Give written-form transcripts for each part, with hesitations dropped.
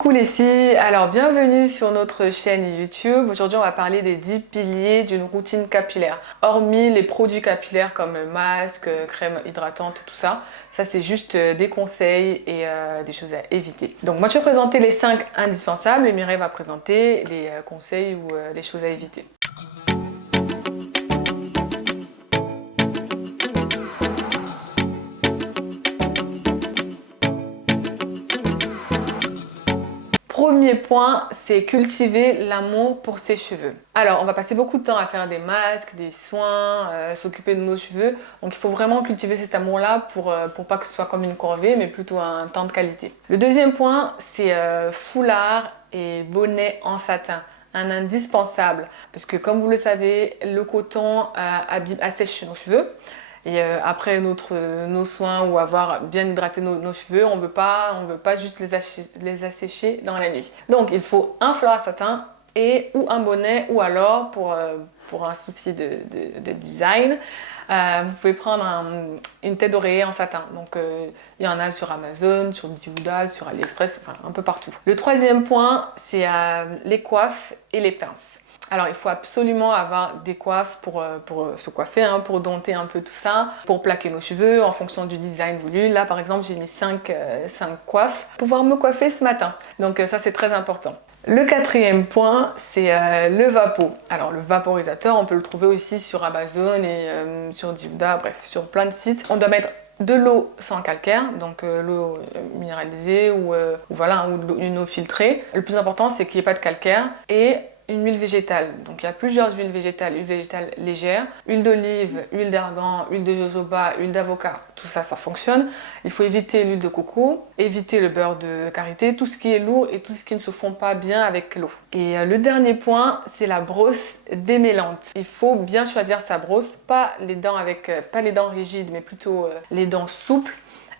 Coucou les filles, alors bienvenue sur notre chaîne YouTube. Aujourd'hui on va parler des 10 piliers d'une routine capillaire. Hormis les produits capillaires comme masque, crème hydratante, tout ça, c'est juste des conseils et des choses à éviter. Donc moi je vais présenter les 5 indispensables et Mireille va présenter les conseils ou les choses à éviter. Premier point, c'est cultiver l'amour pour ses cheveux. Alors, on va passer beaucoup de temps à faire des masques, des soins, s'occuper de nos cheveux. Donc, il faut vraiment cultiver cet amour-là pour pas que ce soit comme une corvée, mais plutôt un temps de qualité. Le deuxième point, c'est foulard et bonnet en satin. Un indispensable. Parce que, comme vous le savez, le coton assèche nos cheveux. Et après nos soins ou avoir bien hydraté nos cheveux, on veut pas juste les assécher dans la nuit. Donc il faut un foulard à satin ou un bonnet ou alors pour un souci de design, vous pouvez prendre une tête d'oreiller en satin. Donc il y en a sur Amazon, sur Diouda, sur AliExpress, enfin un peu partout. Le troisième point, c'est les coiffes et les pinces. Alors, il faut absolument avoir des coiffes pour se coiffer, pour dompter un peu tout ça, pour plaquer nos cheveux en fonction du design voulu. Là, par exemple, j'ai mis 5 coiffes pour pouvoir me coiffer ce matin. Donc ça, c'est très important. Le quatrième point, c'est le vapo. Alors, le vaporisateur, on peut le trouver aussi sur Amazon et sur Diouda, bref, sur plein de sites. On doit mettre de l'eau sans calcaire, donc l'eau minéralisée ou une eau filtrée. Le plus important, c'est qu'il n'y ait pas de calcaire et une huile végétale. Donc il y a plusieurs huiles végétales légères, huile d'olive, huile d'argan, huile de jojoba, huile d'avocat, tout ça, ça fonctionne. Il faut éviter l'huile de coco, éviter le beurre de karité, tout ce qui est lourd et tout ce qui ne se fond pas bien avec l'eau. Et le dernier point, c'est la brosse démêlante. Il faut bien choisir sa brosse, pas les dents rigides, mais plutôt les dents souples.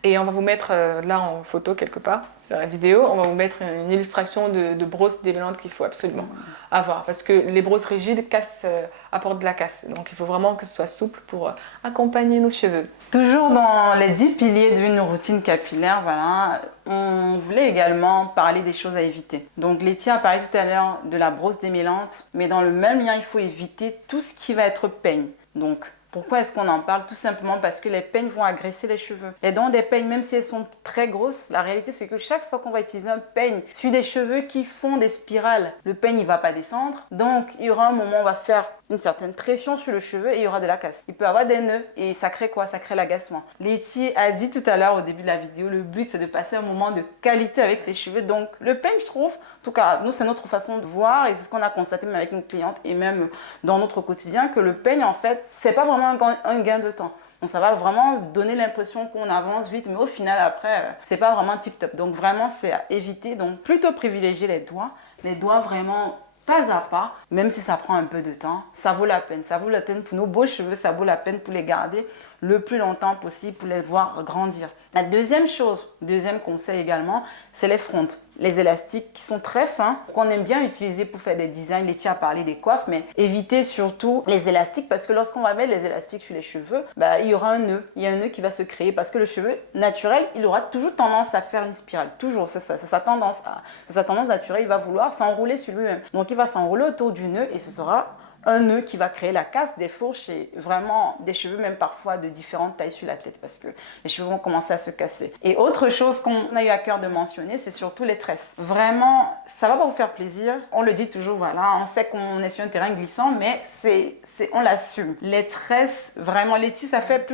Et on va vous mettre là en photo quelque part sur la vidéo, on va vous mettre une illustration de brosse démêlante qu'il faut absolument avoir parce que les brosses rigides apportent de la casse. Donc il faut vraiment que ce soit souple pour accompagner nos cheveux. Toujours dans les 10 piliers d'une routine capillaire, voilà, on voulait également parler des choses à éviter. Donc Letty a parlé tout à l'heure de la brosse démêlante, mais dans le même lien, il faut éviter tout ce qui va être peigne. Donc pourquoi est-ce qu'on en parle? Tout simplement parce que les peignes vont agresser les cheveux. Et dans des peignes, même si elles sont très grosses, la réalité c'est que chaque fois qu'on va utiliser un peigne sur des cheveux qui font des spirales, le peigne il va pas descendre. Donc il y aura un moment où on va faire une certaine pression sur le cheveu et il y aura de la casse. Il peut y avoir des nœuds et ça crée quoi? Ça crée l'agacement. Letty a dit tout à l'heure au début de la vidéo, le but c'est de passer un moment de qualité avec ses cheveux. Donc le peigne, je trouve, en tout cas nous c'est notre façon de voir et c'est ce qu'on a constaté même avec nos clientes et même dans notre quotidien, que le peigne en fait c'est pas vraiment un gain de temps. Donc ça va vraiment donner l'impression qu'on avance vite, mais au final après c'est pas vraiment tip top. Donc vraiment c'est à éviter. Donc plutôt privilégier les doigts vraiment pas à pas, même si ça prend un peu de temps, ça vaut la peine. Ça vaut la peine pour nos beaux cheveux, ça vaut la peine pour les garder le plus longtemps possible, pour les voir grandir. La deuxième chose, deuxième conseil également, c'est les frontes. Les élastiques qui sont très fins, qu'on aime bien utiliser pour faire des designs. Letty a parlé des coiffes, mais évitez surtout les élastiques parce que lorsqu'on va mettre les élastiques sur les cheveux, il y aura un nœud. Il y a un nœud qui va se créer parce que le cheveu naturel, il aura toujours tendance à faire une spirale. Toujours, c'est sa tendance naturelle. Il va vouloir s'enrouler sur lui-même. Donc il va s'enrouler autour du nœud et ce sera un nœud qui va créer la casse, des fourches et vraiment des cheveux même parfois de différentes tailles sur la tête parce que les cheveux vont commencer à se casser. Et autre chose qu'on a eu à cœur de mentionner, c'est surtout les tresses. Vraiment, ça va pas vous faire plaisir. On le dit toujours, voilà, on sait qu'on est sur un terrain glissant, mais on l'assume. Les tresses, vraiment, Letty, ça fait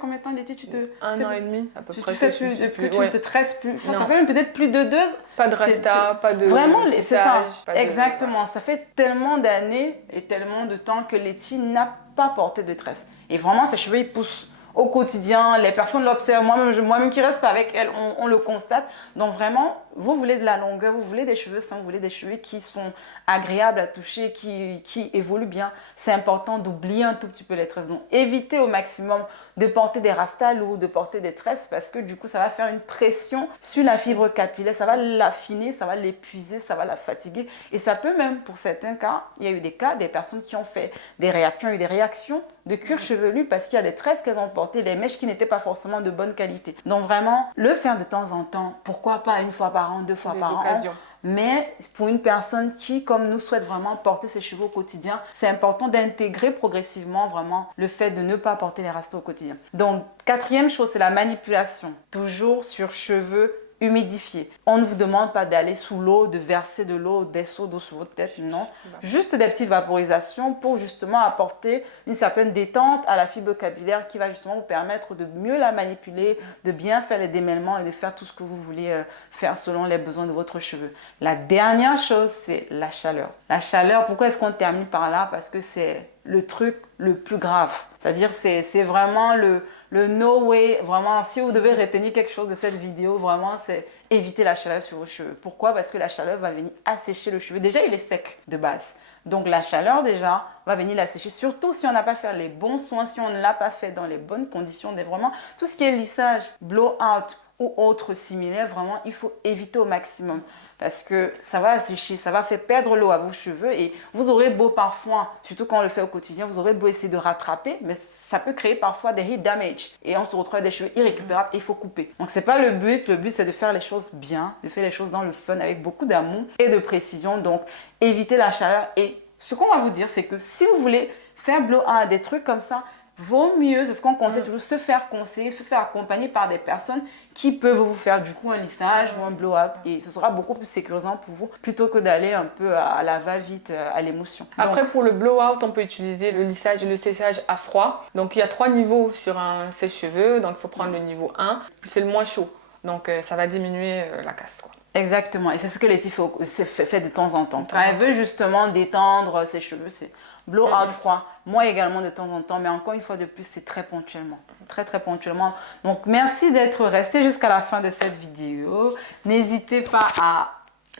combien de temps, Letty, tu te... Un an et demi à peu près. Tu fais tu ne te tresses plus. Ça fait peut-être plus de 2. Pas de resta, pas de vraiment, c'est ça. Exactement. Ça fait tellement d'années et tellement de temps que Letty n'a pas porté de tresse. Et vraiment, ses cheveux, ils poussent au quotidien. Les personnes l'observent. Moi-même qui reste pas avec elle, on le constate. Donc vraiment, vous voulez de la longueur, vous voulez des cheveux sains, vous voulez des cheveux qui sont agréables à toucher, qui évoluent bien. C'est important d'oublier un tout petit peu les tresses. Donc évitez au maximum de porter des rastas ou de porter des tresses parce que du coup, ça va faire une pression sur la fibre capillaire. Ça va l'affiner, ça va l'épuiser, ça va la fatiguer. Et ça peut même, pour certains cas, il y a eu des cas, des personnes qui ont fait des réactions de cuir chevelu parce qu'il y a des tresses qu'elles ont portées, des mèches qui n'étaient pas forcément de bonne qualité. Donc vraiment, le faire de temps en temps, pourquoi pas une fois par par an, 2 fois Des par an. occasions. Mais pour une personne qui, comme nous, souhaite vraiment porter ses cheveux au quotidien, c'est important d'intégrer progressivement vraiment le fait de ne pas porter les rastas au quotidien. Donc, quatrième chose, c'est la manipulation. Toujours sur cheveux humidifiés. On ne vous demande pas d'aller sous l'eau, de verser de l'eau, des seaux d'eau sur votre tête, non. Juste des petites vaporisations pour justement apporter une certaine détente à la fibre capillaire qui va justement vous permettre de mieux la manipuler, de bien faire les démêlements et de faire tout ce que vous voulez faire selon les besoins de votre cheveu. La dernière chose, c'est la chaleur. La chaleur, pourquoi est-ce qu'on termine par là? Parce que c'est le truc le plus grave. C'est-à-dire, c'est vraiment le no way. Vraiment, si vous devez retenir quelque chose de cette vidéo, vraiment, c'est éviter la chaleur sur vos cheveux. Pourquoi? Parce que la chaleur va venir assécher le cheveu. Déjà, il est sec de base. Donc, la chaleur, déjà, va venir l'assécher. Surtout si on n'a pas fait les bons soins, si on ne l'a pas fait dans les bonnes conditions. Vraiment, tout ce qui est lissage, blow-out ou autre similaire, vraiment, il faut éviter au maximum. Parce que ça va assécher, ça va faire perdre l'eau à vos cheveux et vous aurez beau parfois, surtout quand on le fait au quotidien, vous aurez beau essayer de rattraper, mais ça peut créer parfois des heat damage et on se retrouve avec des cheveux irrécupérables et il faut couper. Donc c'est pas le but c'est de faire les choses bien, de faire les choses dans le fun avec beaucoup d'amour et de précision. Donc évitez la chaleur et ce qu'on va vous dire c'est que si vous voulez faire blow-out des trucs comme ça, vaut mieux, c'est ce qu'on conseille toujours, se faire conseiller, se faire accompagner par des personnes qui peuvent vous faire du coup un lissage ou un blow-up et ce sera beaucoup plus sécurisant pour vous plutôt que d'aller un peu à la va-vite, à l'émotion. Après, pour le blow-out, on peut utiliser le lissage et le séchage à froid. Donc, il y a 3 niveaux sur un sèche-cheveux. Donc, il faut prendre le niveau 1, puis c'est le moins chaud. Donc, ça va diminuer la casse, quoi. Exactement, et c'est ce que Letty fait de temps en temps. Quand elle veut justement détendre ses cheveux, c'est blow-out froid. Moi également de temps en temps, mais encore une fois de plus, c'est très ponctuellement. Très très ponctuellement. Donc merci d'être resté jusqu'à la fin de cette vidéo. N'hésitez pas à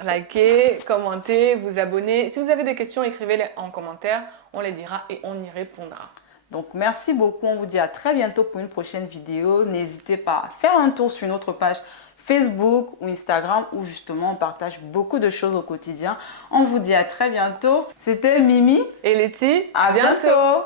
liker, commenter, vous abonner. Si vous avez des questions, écrivez-les en commentaire. On les dira et on y répondra. Donc merci beaucoup, on vous dit à très bientôt pour une prochaine vidéo. N'hésitez pas à faire un tour sur notre page Facebook ou Instagram où justement on partage beaucoup de choses au quotidien. On vous dit à très bientôt. C'était Mimi et Letty. À bientôt.